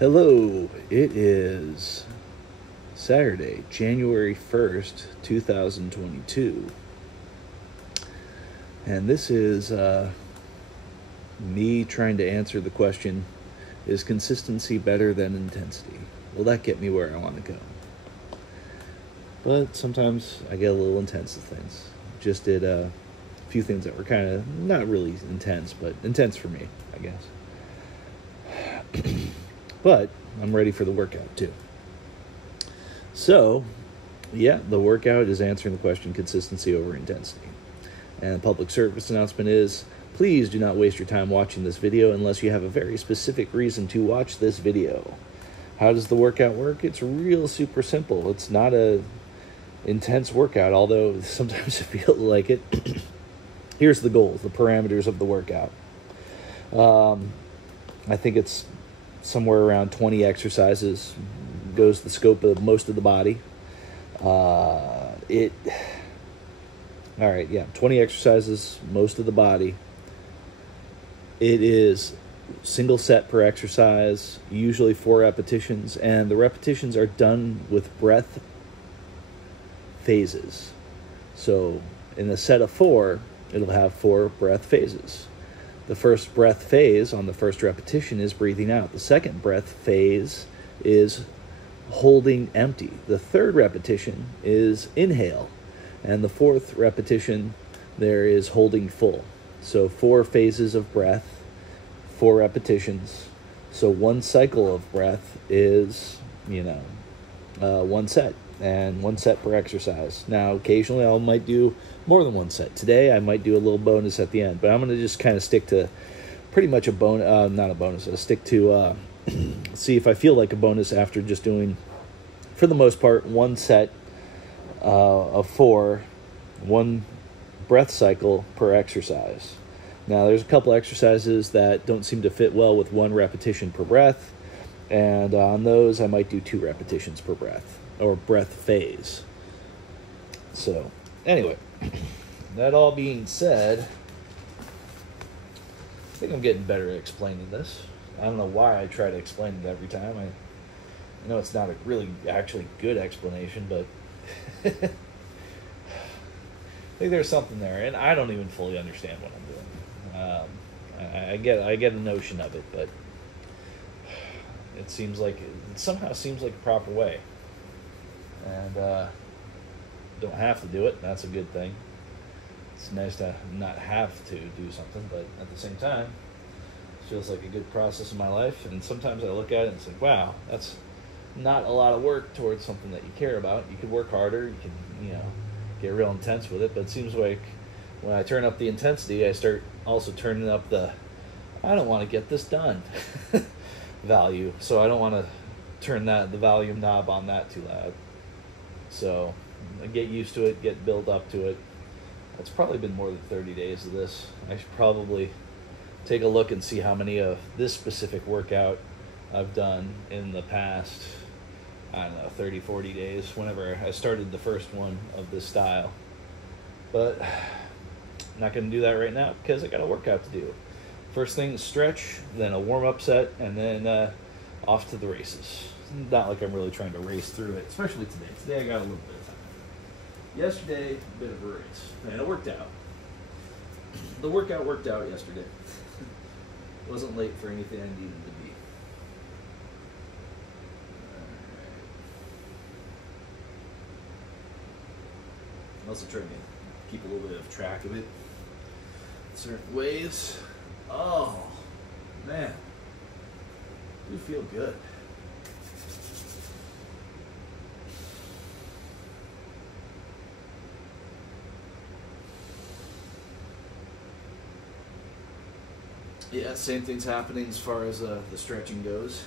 Hello, it is Saturday, January 1st, 2022. And this is me trying to answer the question, is consistency better than intensity? Will that get me where I want to go? But sometimes I get a little intense with things. Just did a few things that were kind of not really intense, but intense for me, I guess. But I'm ready for the workout too. So, yeah, the workout is answering the question consistency over intensity. And public service announcement is, please do not waste your time watching this video unless you have a very specific reason to watch this video. How does the workout work? It's real super simple. It's not a intense workout, although sometimes it feels like it. Here's the goals, the parameters of the workout. I think it's somewhere around 20 exercises, goes the scope of most of the body. 20 exercises, most of the body. It is single set per exercise, usually 4 repetitions, and the repetitions are done with breath phases. So in a set of 4, it'll have 4 breath phases. The first breath phase on the first repetition is breathing out. The second breath phase is holding empty. The third repetition is inhale. And the fourth repetition there is holding full. So 4 phases of breath, 4 repetitions. So 1 cycle of breath is, 1 set. And 1 set per exercise. Now, occasionally I might do more than 1 set. Today I might do a little bonus at the end, but I'm going to just kind of stick to pretty much a bonus, not a bonus, I'll stick to, see if I feel like a bonus after just doing, for the most part, 1 set of 4, 1 breath cycle per exercise. Now, there's a couple exercises that don't seem to fit well with 1 repetition per breath, and on those I might do 2 repetitions per breath, or breath phase. So, anyway, that all being said, I think I'm getting better at explaining this. I don't know why I try to explain it every time. I know it's not a really actually good explanation, but I think there's something there, and I don't even fully understand what I'm doing. I get the notion of it, but it somehow seems like a proper way. And don't have to do it. That's a good thing. It's nice to not have to do something, but at the same time, it feels like a good process in my life. And sometimes I look at it and think, wow, that's not a lot of work towards something that you care about. You could work harder. You can, get real intense with it. But it seems like when I turn up the intensity, I start also turning up the, I don't want to get this done value. So I don't want to turn the volume knob on that too loud. So I get used to it, get built up to it. It's probably been more than 30 days of this. I should probably take a look and see how many of this specific workout I've done in the past, 30, 40 days, whenever I started the first one of this style. But I'm not going to do that right now because I got a workout to do. First thing, stretch, then a warm-up set, and then off to the races. Not like I'm really trying to race through it, especially today. Today I got a little bit of time. Yesterday, a bit of a race, and it worked out. The workout worked out yesterday. Wasn't late for anything I needed to be. I'm also trying to keep a little bit of track of it in certain ways. Oh, man. I do feel good. Yeah, same thing's happening as far as the stretching goes.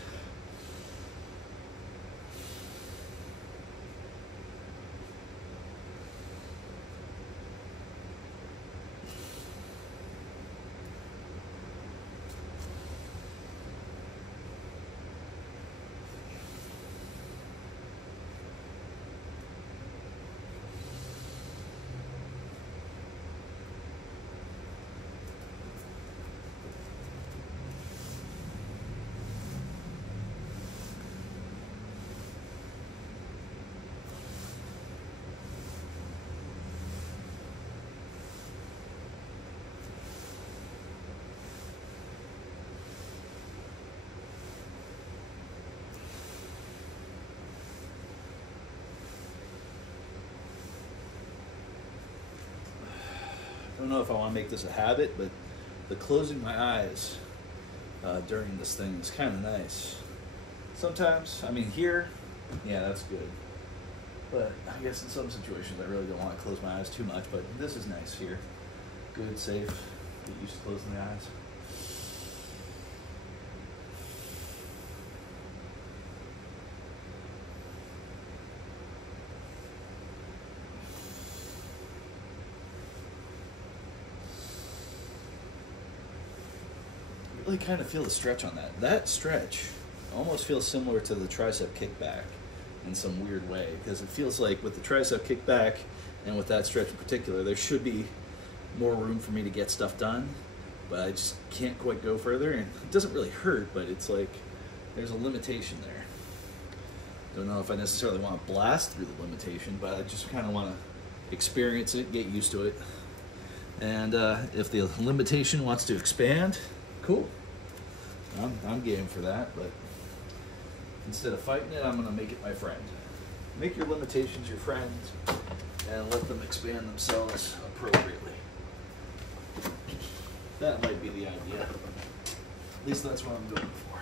don't know if I want to make this a habit, but the closing my eyes during this thing is kind of nice. Sometimes, I mean here, yeah, that's good. But I guess in some situations I really don't want to close my eyes too much, but this is nice here. Good, safe, get used to closing the eyes. Really kind of feel the stretch on that. That stretch almost feels similar to the tricep kickback in some weird way, because it feels like with the tricep kickback and with that stretch in particular, there should be more room for me to get stuff done, but I just can't quite go further. And it doesn't really hurt, but it's like there's a limitation there. Don't know if I necessarily want to blast through the limitation, but I just kind of want to experience it, get used to it. And if the limitation wants to expand, cool. I'm game for that, but instead of fighting it, I'm going to make it my friend. Make your limitations your friend and let them expand themselves appropriately. That might be the idea. At least that's what I'm going for.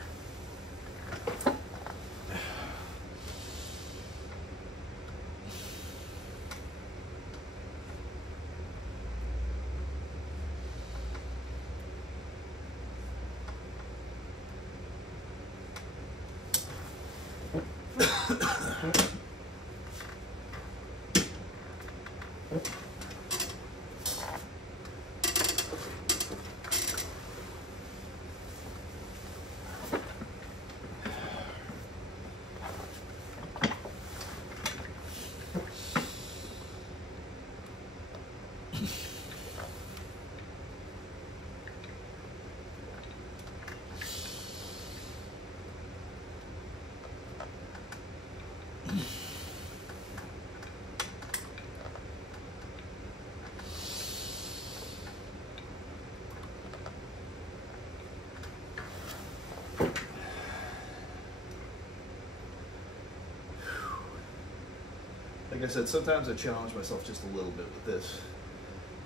Like I said, sometimes I challenge myself just a little bit with this.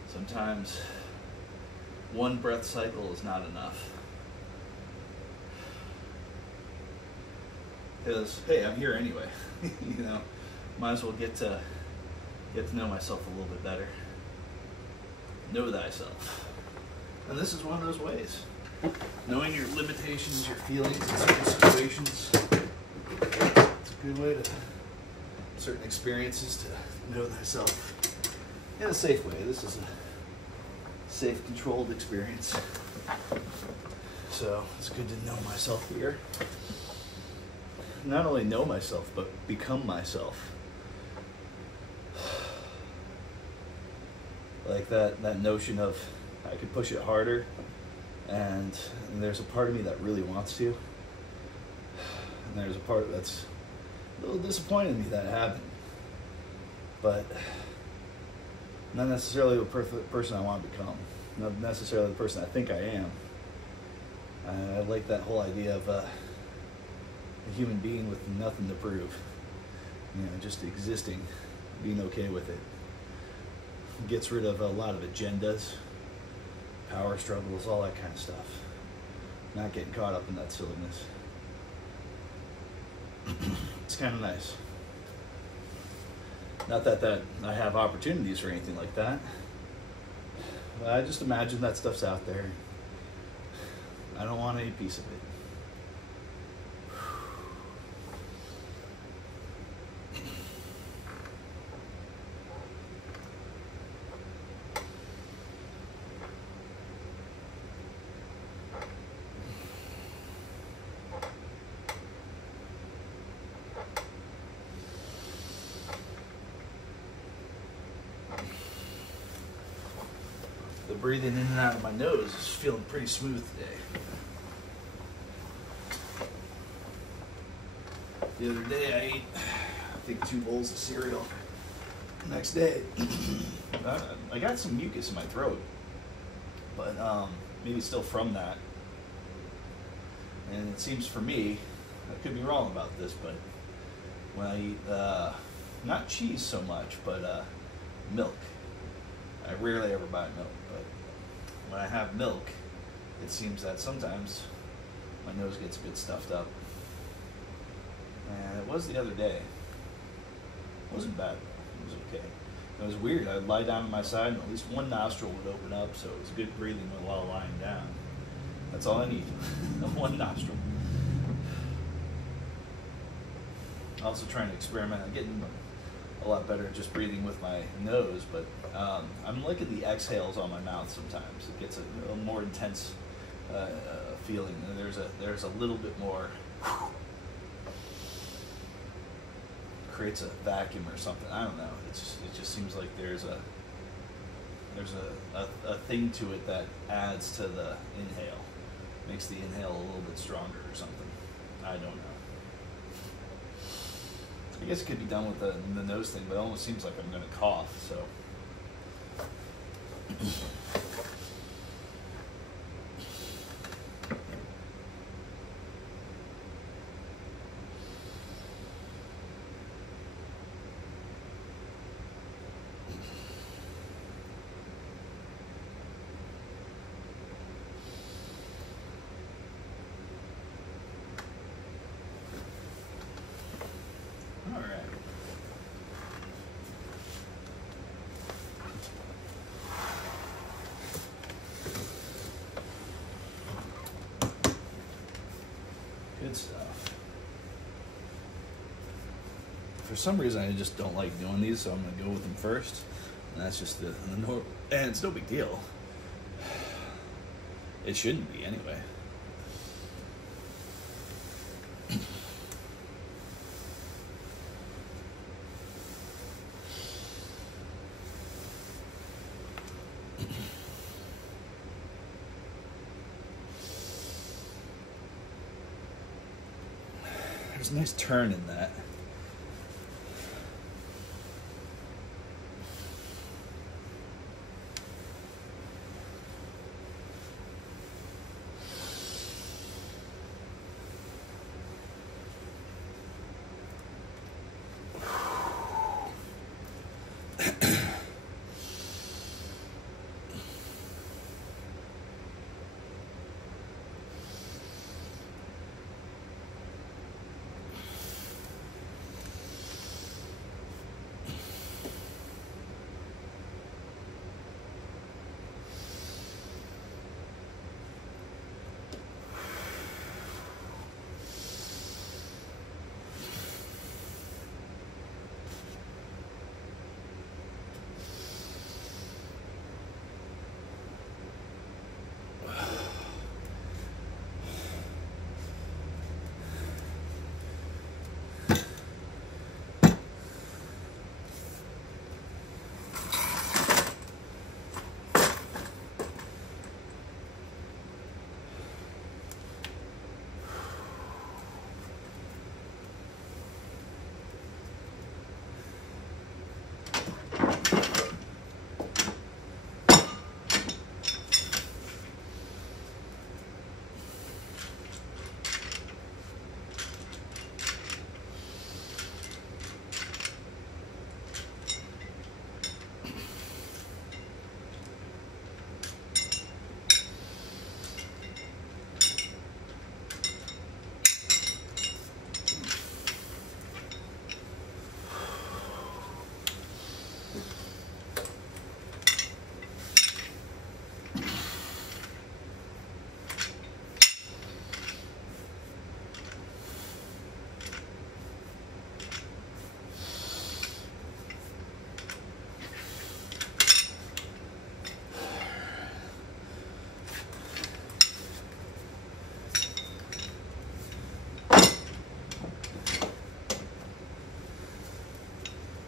Sometimes one breath cycle is not enough. Because, hey, I'm here anyway. You know, might as well get to know myself a little bit better. Know thyself. And this is one of those ways. Knowing your limitations, your feelings in certain situations. It's a good way to certain experiences to know thyself in a safe way. This is a safe, controlled experience. So it's good to know myself here. Not only know myself, but become myself. Like that notion of I could push it harder, and there's a part of me that really wants to, and there's a part that's a little disappointed in me that happened, but not necessarily the person I want to become, not necessarily the person I think I am. I like that whole idea of a human being with nothing to prove, you know, just existing, being okay with it. Gets rid of a lot of agendas, power struggles, all that kind of stuff. Not getting caught up in that silliness. It's kind of nice. Not that I have opportunities or anything like that. But I just imagine that stuff's out there. I don't want any piece of it. The breathing in and out of my nose is feeling pretty smooth today. The other day I ate, I think, 2 bowls of cereal. The next day, I got some mucus in my throat, but maybe still from that. And it seems for me, I could be wrong about this, but when I eat, not cheese so much, but milk. I rarely ever buy milk, but when I have milk, it seems that sometimes my nose gets a bit stuffed up. And it was the other day. It wasn't bad though. It was okay. It was weird. I'd lie down on my side and at least one nostril would open up, so it was good breathing while lying down. That's all I need. One nostril. Also trying to experiment. I'm getting a lot better at just breathing with my nose, but I'm liking the exhales on my mouth sometimes. It gets a more intense feeling. There's a little bit more, creates a vacuum or something. I don't know. It just seems like there's a thing to it that adds to the inhale, makes the inhale a little bit stronger or something. I don't know. I guess it could be done with the nose thing, but it almost seems like I'm going to cough, so. All right. Good stuff. For some reason, I just don't like doing these, so I'm going to go with them first. And that's just and it's no big deal. It shouldn't be anyway. There's a nice turn in that.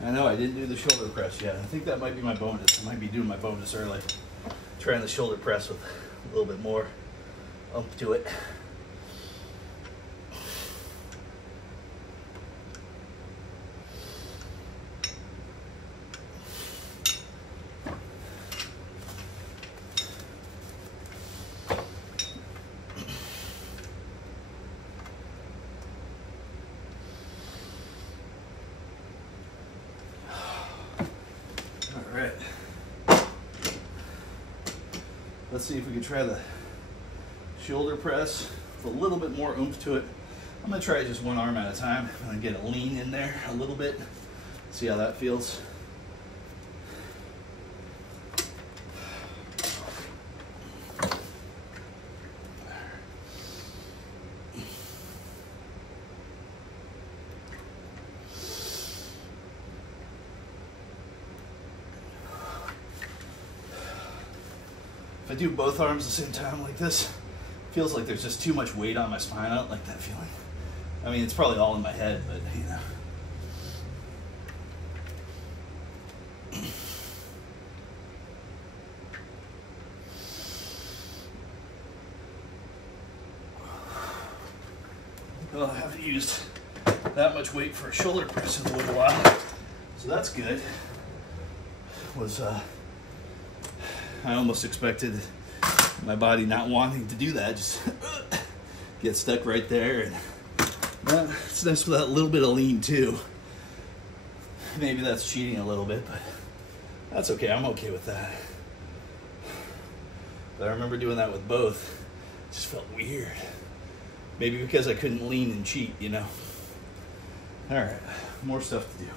I know I didn't do the shoulder press yet. I think that might be my bonus. I might be doing my bonus early. Trying the shoulder press with a little bit more up to it. All right. Let's see if we can try the shoulder press with a little bit more oomph to it. I'm gonna try just one arm at a time. I'm gonna get a lean in there a little bit. See how that feels. If I do both arms at the same time like this, it feels like there's just too much weight on my spine. I don't like that feeling. I mean, it's probably all in my head, but you know. Well, I haven't used that much weight for a shoulder press in a little while, so that's good. I almost expected my body not wanting to do that, just get stuck right there. And it's nice with that little bit of lean too. Maybe that's cheating a little bit, but that's okay. I'm okay with that. But I remember doing that with both. It just felt weird. Maybe because I couldn't lean and cheat, you know. All right, more stuff to do.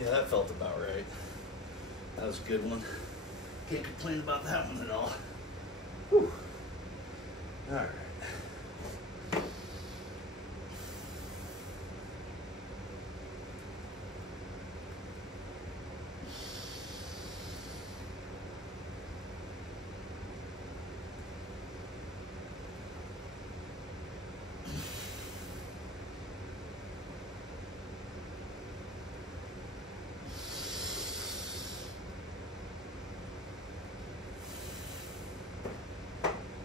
Yeah, that felt about right. That was a good one. Can't complain about that one at all. Whew. All right.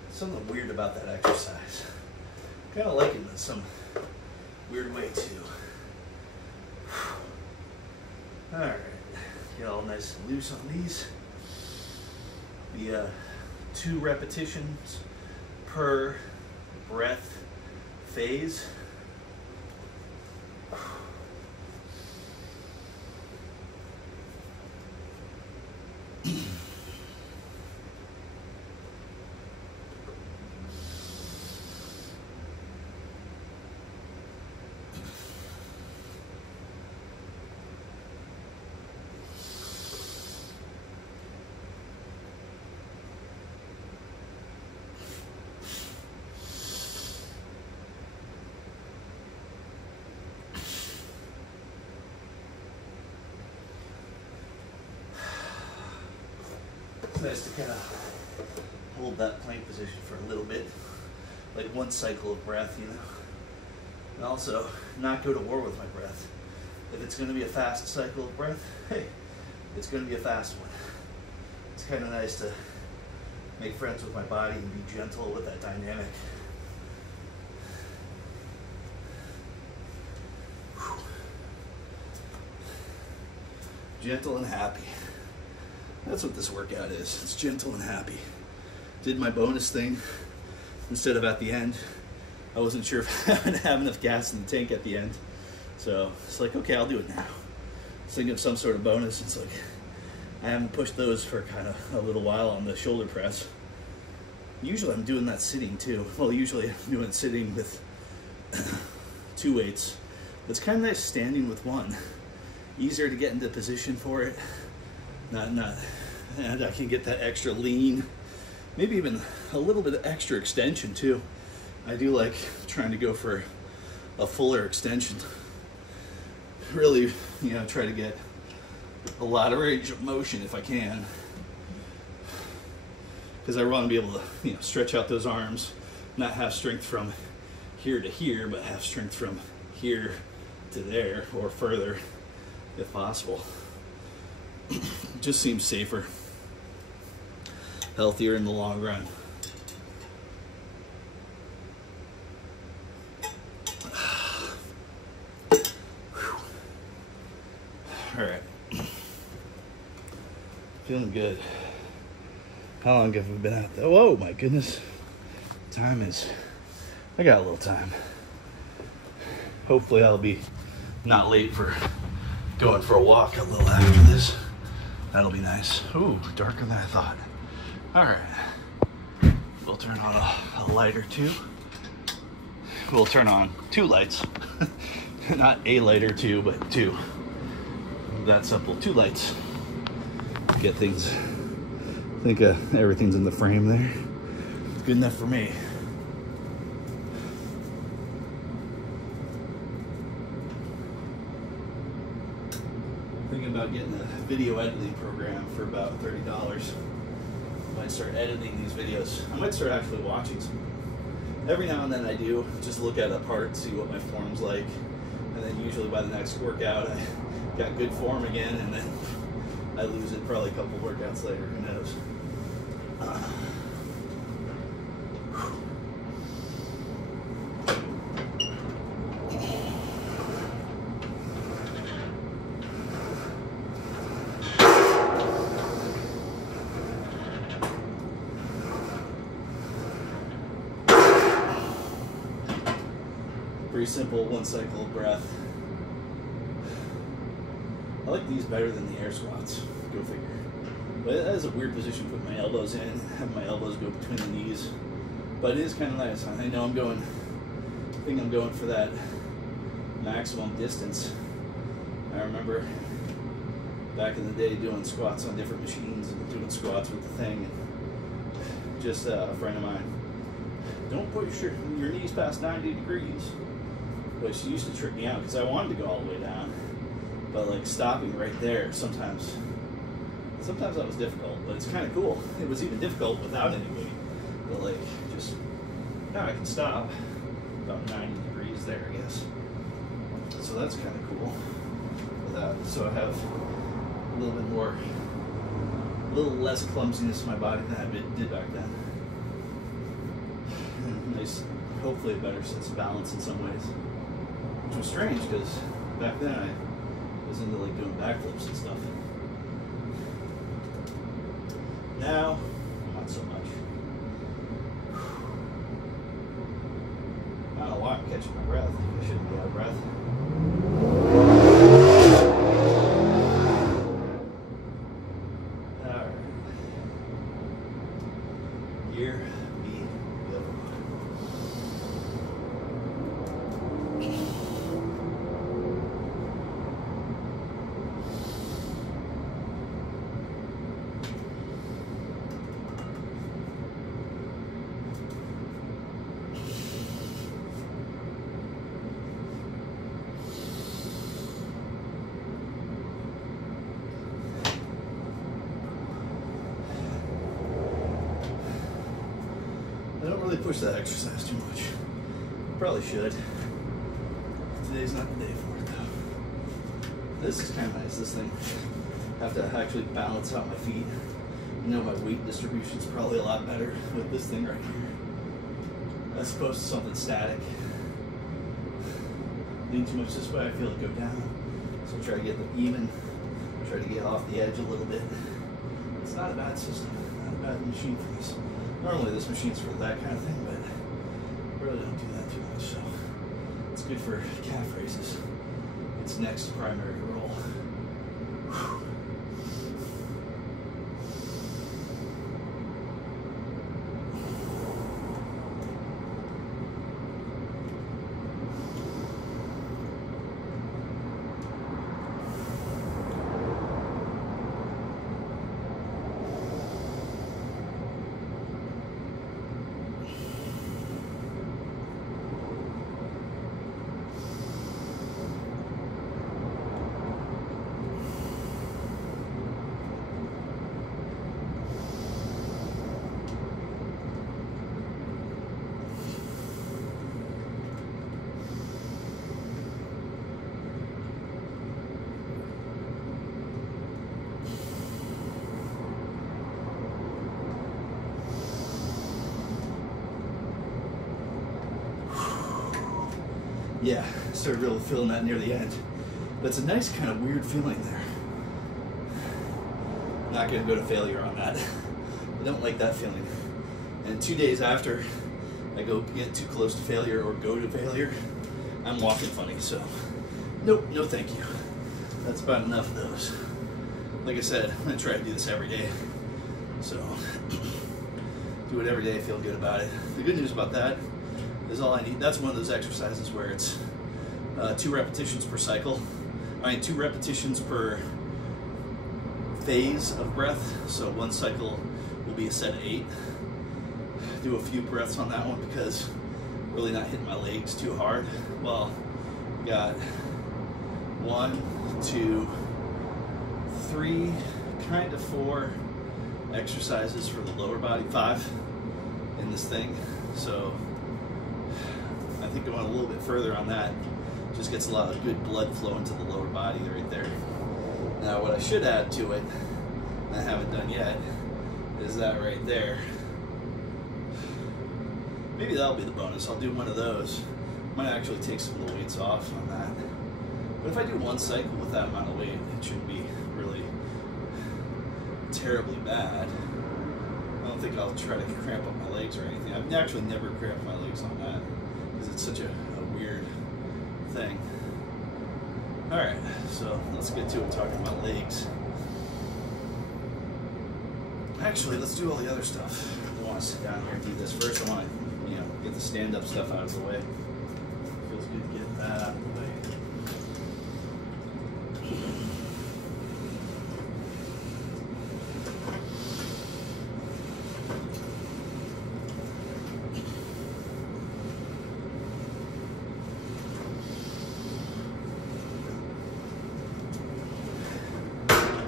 Something weird about that exercise. Kind of like it in some weird way too. All right, get all nice and loose on these. The 2 repetitions per breath phase. It's nice to kind of hold that plank position for a little bit, like one cycle of breath, you know. And also not go to war with my breath. If it's going to be a fast cycle of breath, hey, it's going to be a fast one. It's kind of nice to make friends with my body and be gentle with that dynamic. Whew. Gentle and happy. That's what this workout is. It's gentle and happy. Did my bonus thing instead of at the end. I wasn't sure if I would have enough gas in the tank at the end. So it's like, okay, I'll do it now. I was thinking of some sort of bonus. It's like, I haven't pushed those for kind of a little while on the shoulder press. Usually I'm doing that sitting too. Well, usually I'm doing it sitting with 2 weights. It's kind of nice standing with one. Easier to get into position for it. And I can get that extra lean, maybe even a little bit of extra extension too. I do like trying to go for a fuller extension. Really, you know, try to get a lot of range of motion if I can, because I want to be able to, you know, stretch out those arms, not have strength from here to here, but have strength from here to there or further. if possible. Just seems safer, healthier in the long run. All right, feeling good. How long have we been out there? Whoa, my goodness. Time is, I got a little time. Hopefully I'll be not late for going for a walk a little after this. That'll be nice. Ooh, darker than I thought. All right, we'll turn on a light or two. We'll turn on 2 lights. Not a light or 2, but 2. That simple, 2 lights. Get things, I think everything's in the frame there. It's good enough for me. Thinking about getting a video editing program for about $30. Might start editing these videos. I might start actually watching some. Every now and then I do, just look at a part, see what my form's like, and then usually by the next workout I got good form again, and then I lose it probably a couple workouts later, who knows. Pretty simple 1 cycle of breath. I like these better than the air squats, go figure. But that is a weird position to put my elbows in, have my elbows go between the knees. But it is kind of nice. I know I think I'm going for that maximum distance. I remember back in the day doing squats on different machines and doing squats with the thing. And just a friend of mine, don't put your knees past 90 degrees. Which used to trip me out because I wanted to go all the way down. But like stopping right there, sometimes that was difficult, but it's kind of cool. It was even difficult without any weight. But like, just, now I can stop about 90 degrees there, I guess. So that's kind of cool. So I have a little bit more, a little less clumsiness in my body than I did back then. And nice, hopefully a better sense of balance in some ways. Which was strange because back then I was into like doing backflips and stuff. Now, not so much. I don't know why I'm catching my breath. I shouldn't be out of breath. Alright. Here we go. I don't really push that exercise too much. Probably should. Today's not the day for it though. This is kind of nice, this thing. I have to actually balance out my feet. You know, my weight distribution's probably a lot better with this thing right here. As opposed to something static. Lean too much this way, I feel it go down. So try to get them even. Try to get off the edge a little bit. It's not a bad system, not a bad machine for this. Normally this machine's for that kind of thing, but I really don't do that too much, so it's good for calf raises. Its next primary role. Whew. yeah, started really feeling that near the end. But it's a nice kind of weird feeling there. Not gonna go to failure on that. I don't like that feeling. And 2 days after I get too close to failure or go to failure, I'm walking funny, so nope, no thank you. That's about enough of those. Like I said, I'm gonna try to do this every day. So do it every day, feel good about it. The good news about that is all I need. That's one of those exercises where it's 2 repetitions per cycle. 2 repetitions per phase of breath. So 1 cycle will be a set of 8. Do a few breaths on that one because really not hitting my legs too hard. Well, got 1, 2, 3, kind of 4 exercises for the lower body, 5 in this thing. So I think going a little bit further on that just gets a lot of good blood flow into the lower body right there. Now what I should add to it, and I haven't done yet, is that right there. Maybe that'll be the bonus. I'll do one of those. Might actually take some of the weights off on that. But if I do 1 cycle with that amount of weight, it shouldn't be really terribly bad. I don't think I'll try to cramp up my legs or anything. I've actually never cramped my legs on that because it's such a weird thing. Alright, so let's get to it talking about legs. Actually, let's do all the other stuff. I don't want to sit down here and do this first. I want to, get the stand-up stuff out of the way. Feels good to get that out of the way.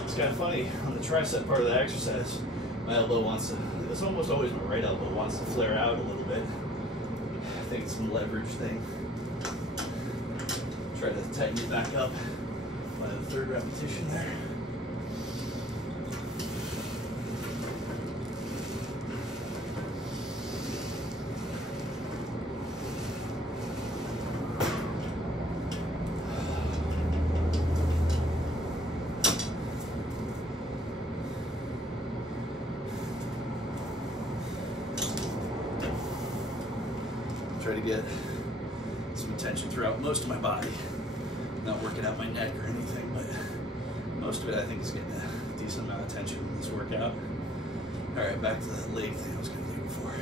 It's kind of funny, on the tricep part of the exercise, my elbow wants to, it's almost always my right elbow wants to flare out a little bit. I think it's some leverage thing. Try to tighten it back up by the 3rd repetition there. Try to get some tension throughout most of my body. Not working out my neck or anything, but most of it I think is getting a decent amount of tension in this workout. All right, back to the leg thing I was going to do before.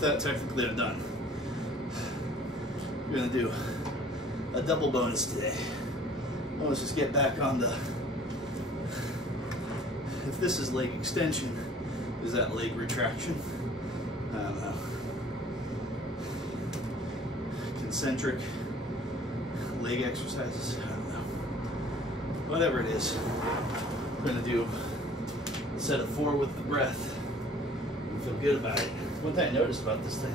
That technically I'm done. We're gonna do a double bonus today. Let's just get back on the, if this is leg extension, is that leg retraction? I don't know. Concentric leg exercises, I don't know. Whatever it is, we're gonna do a set of 4 with the breath. I feel good about it. One thing I noticed about this thing,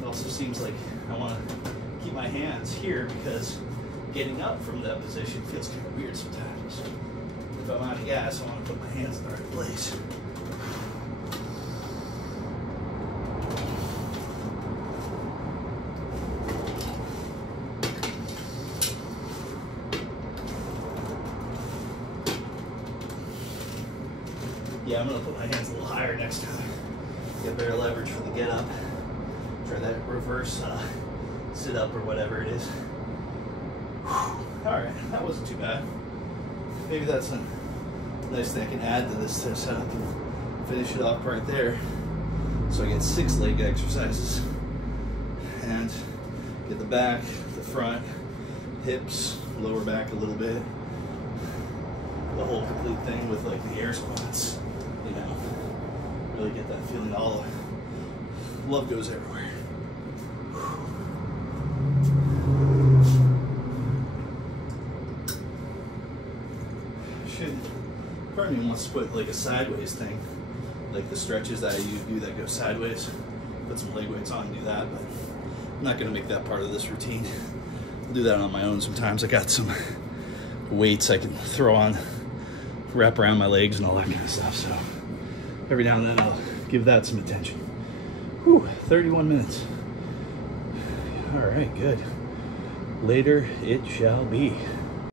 it also seems like I want to keep my hands here because getting up from that position feels kind of weird sometimes. If I'm out of gas, I want to put my hands in the right place. Yeah, I'm going to put my hands a little higher next time. Get better leverage for the get up. Try that reverse sit up or whatever it is. Alright, that wasn't too bad. Maybe that's a nice thing I can add to this setup and finish it off right there. So I get 6 leg exercises. And get the back, the front, hips, lower back a little bit. The whole complete thing with like the air squats you know, really get that feeling. All the love goes everywhere. Part of me wants to put like a sideways thing, like the stretches that I do that go sideways. Put some leg weights on and do that, but I'm not gonna make that part of this routine. I'll do that on my own sometimes. I got some weights I can throw on, wrap around my legs and all that kind of stuff. So every now and then I'll give that some attention. Whew, 31 minutes. All right, good. Later it shall be.